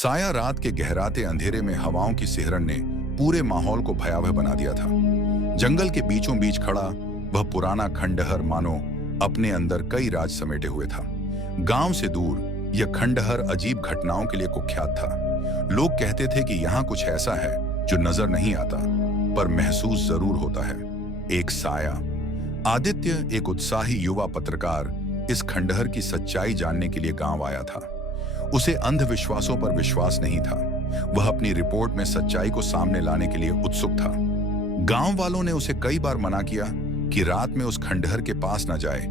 साया रात के गहराते अंधेरे में हवाओं की सिहरन ने पूरे माहौल को भयावह बना दिया था। जंगल के बीचों बीच खड़ा वह पुराना खंडहर मानो अपने अंदर कई राज समेटे हुए था। गांव से दूर यह खंडहर अजीब घटनाओं के लिए कुख्यात था। लोग कहते थे कि यहाँ कुछ ऐसा है जो नजर नहीं आता पर महसूस जरूर होता है। एक साया। आदित्य, एक उत्साही युवा पत्रकार, इस खंडहर की सच्चाई जानने के लिए गांव आया था। उसे अंधविश्वासों पर विश्वास नहीं था। वह अपनी रिपोर्ट में सच्चाई को सामने लाने के लिए उत्सुक था। गांव वालों ने उसे कई बार मना किया कि रात में उस खंडहर के पास न जाए,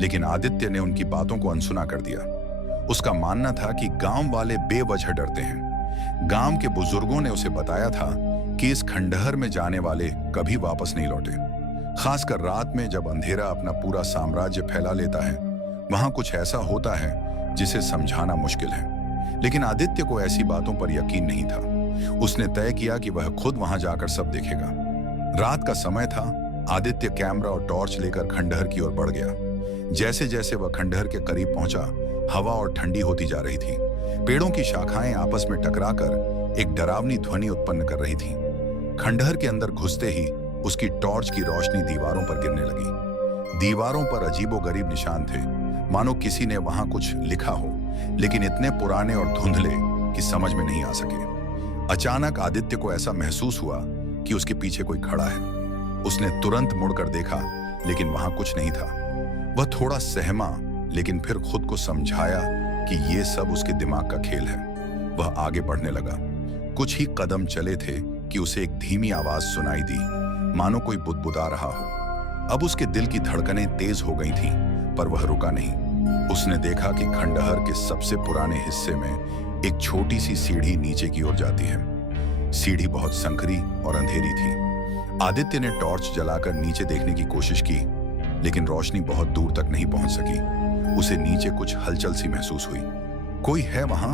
लेकिन आदित्य ने उनकी बातों को अनसुना कर दिया। उसका मानना था कि गांव वाले बेवजह डरते हैं। गांव के बुजुर्गों ने उसे बताया था कि इस खंडहर में जाने वाले कभी वापस नहीं लौटे। खासकर रात में जब अंधेरा अपना पूरा साम्राज्य फैला लेता है, वहां कुछ ऐसा होता है जिसे समझाना मुश्किल है। लेकिन आदित्य को ऐसी बातों पर यकीन नहीं था। उसने तय किया कि वह खुद वहां जाकर सब देखेगा। रात का समय था। आदित्य कैमरा और टॉर्च लेकर खंडहर की ओर बढ़ गया। जैसे जैसे वह खंडहर के करीब पहुंचा, हवा और ठंडी होती जा रही थी। पेड़ों की शाखाएं आपस में टकराकर एक डरावनी ध्वनि उत्पन्न कर रही थी। खंडहर के अंदर घुसते ही उसकी टॉर्च की रोशनी दीवारों पर गिरने लगी। दीवारों पर अजीबोगरीब निशान थे, मानो किसी ने वहां कुछ लिखा हो, लेकिन इतने पुराने और धुंधले कि समझ में नहीं आ सके। अचानक आदित्य को ऐसा महसूस हुआ कि उसके पीछे कोई खड़ा है। उसने तुरंत मुड़कर देखा, लेकिन वहां कुछ नहीं था। वह थोड़ा सहमा, लेकिन फिर खुद को समझाया कि यह सब उसके दिमाग का खेल है। वह आगे बढ़ने लगा। कुछ ही कदम चले थे कि उसे एक धीमी आवाज सुनाई दी, मानो कोई बुदबुदा रहा हो। अब उसके दिल की धड़कनें तेज हो गई थीं, पर वह रुका नहीं। उसने देखा कि खंडहर के सबसे पुराने हिस्से में एक छोटी सी सीढ़ी नीचे की ओर जाती है। सीढ़ी बहुत संकरी और अंधेरी थी। आदित्य ने टॉर्च जलाकर नीचे देखने की कोशिश की, लेकिन रोशनी बहुत दूर तक नहीं पहुंच सकी। उसे नीचे कुछ हलचल सी महसूस हुई। कोई है वहां?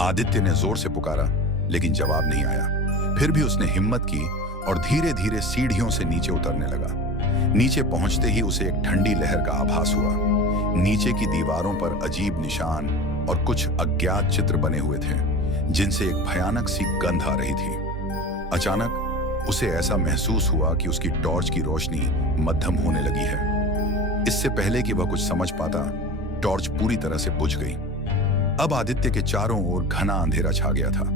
आदित्य ने जोर से पुकारा, लेकिन जवाब नहीं आया। फिर भी उसने हिम्मत की और धीरे धीरे सीढ़ियों से नीचे उतरने लगा। नीचे पहुंचते ही उसे एक ठंडी लहर का आभास हुआ। नीचे की दीवारों पर अजीब निशान और कुछ अज्ञात चित्र बने हुए थे, जिनसे एक भयानक सी गंध आ रही थी। अचानक उसे ऐसा महसूस हुआ कि उसकी टॉर्च की रोशनी मध्यम होने लगी है। इससे पहले कि वह कुछ समझ पाता, टॉर्च पूरी तरह से बुझ गई। अब आदित्य के चारों ओर घना अंधेरा छा गया था।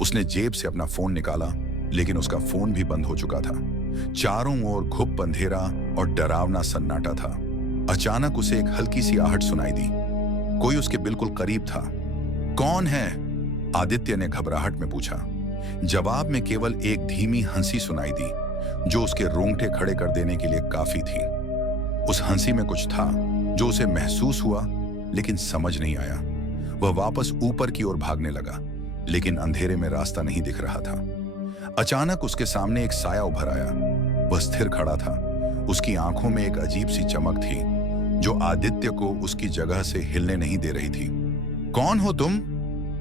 उसने जेब से अपना फोन निकाला, लेकिन उसका फोन भी बंद हो चुका था। चारों ओर घुप अंधेरा और डरावना सन्नाटा था। अचानक उसे एक हल्की सी आहट सुनाई दी। कोई उसके बिल्कुल करीब था। कौन है? आदित्य ने घबराहट में पूछा। जवाब में केवल एक धीमी हंसी सुनाई दी, जो उसके रोंगटे खड़े कर देने के लिए काफी थी। उस हंसी में कुछ था जो उसे महसूस हुआ, लेकिन समझ नहीं आया। वह वापस ऊपर की ओर भागने लगा, लेकिन अंधेरे में रास्ता नहीं दिख रहा था। अचानक उसके सामने एक साया उभर आया। वह स्थिर खड़ा था। उसकी आंखों में एक अजीब सी चमक थी, जो आदित्य को उसकी जगह से हिलने नहीं दे रही थी। कौन हो तुम?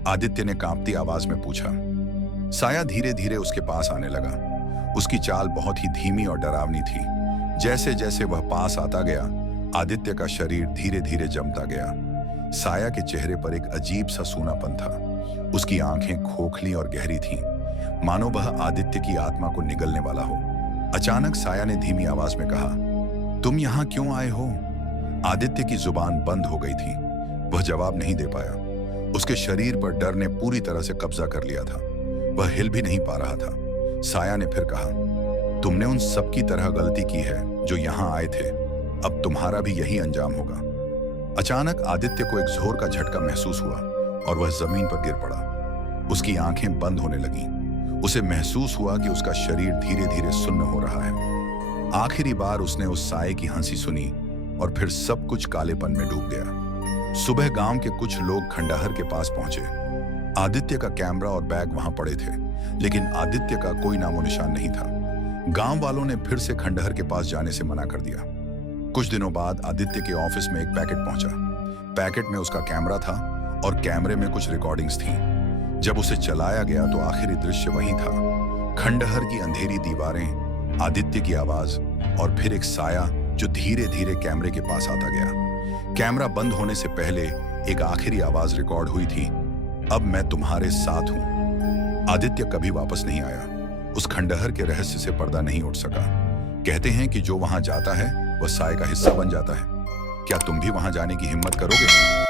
आदित्य ने कांपती आवाज में पूछा। साया धीरे धीरे उसके पास आने लगा। उसकी चाल बहुत ही धीमी और डरावनी थी। जैसे जैसे वह पास आता गया, आदित्य का शरीर धीरे धीरे जमता गया। साया के चेहरे पर एक अजीब सा सूनापन था। उसकी आंखें खोखली और गहरी थीं, मानो वह आदित्य की आत्मा को निगलने वाला हो। अचानक साया ने धीमी आवाज में कहा, तुम यहां क्यों आए हो? आदित्य की जुबान बंद हो गई थी। वह जवाब नहीं दे पाया। उसके शरीर पर डर ने पूरी तरह से कब्जा कर लिया था। वह हिल भी नहीं पा रहा था। साया ने फिर कहा, तुमने उन सब की तरह गलती की है जो यहां आए थे। अब तुम्हारा भी यही अंजाम होगा। अचानक आदित्य को एक जोर का झटका महसूस हुआ और वह जमीन पर गिर पड़ा। उसकी आंखें बंद होने लगीं। उसे महसूस हुआ कि उसका शरीर धीरे धीरे सुन्न हो रहा है। आखिरी बार उसने उस साये की हंसी सुनी और फिर सब कुछ कालेपन में डूब गया। सुबह गांव के कुछ लोग खंडहर के पास पहुंचे। आदित्य का कैमरा और बैग वहां पड़े थे, लेकिन आदित्य का कोई नामो निशान नहीं था। गांव वालों ने फिर से खंडहर के पास जाने से मना कर दिया। कुछ दिनों बाद आदित्य के ऑफिस में एक पैकेट पहुंचा। पैकेट में उसका कैमरा था और कैमरे में कुछ रिकॉर्डिंग्स थीं। जब उसे चलाया गया तो आखिरी दृश्य वही था। खंडहर की अंधेरी दीवारें, आदित्य की आवाज और फिर एक साया जो धीरे धीरे कैमरे के पास आता गया। कैमरा बंद होने से पहले एक आखिरी आवाज रिकॉर्ड हुई थी, अब मैं तुम्हारे साथ हूं। आदित्य कभी वापस नहीं आया। उस खंडहर के रहस्य से पर्दा नहीं उठ सका। कहते हैं कि जो वहां जाता है वह साय का हिस्सा बन जाता है। क्या तुम भी वहां जाने की हिम्मत करोगे?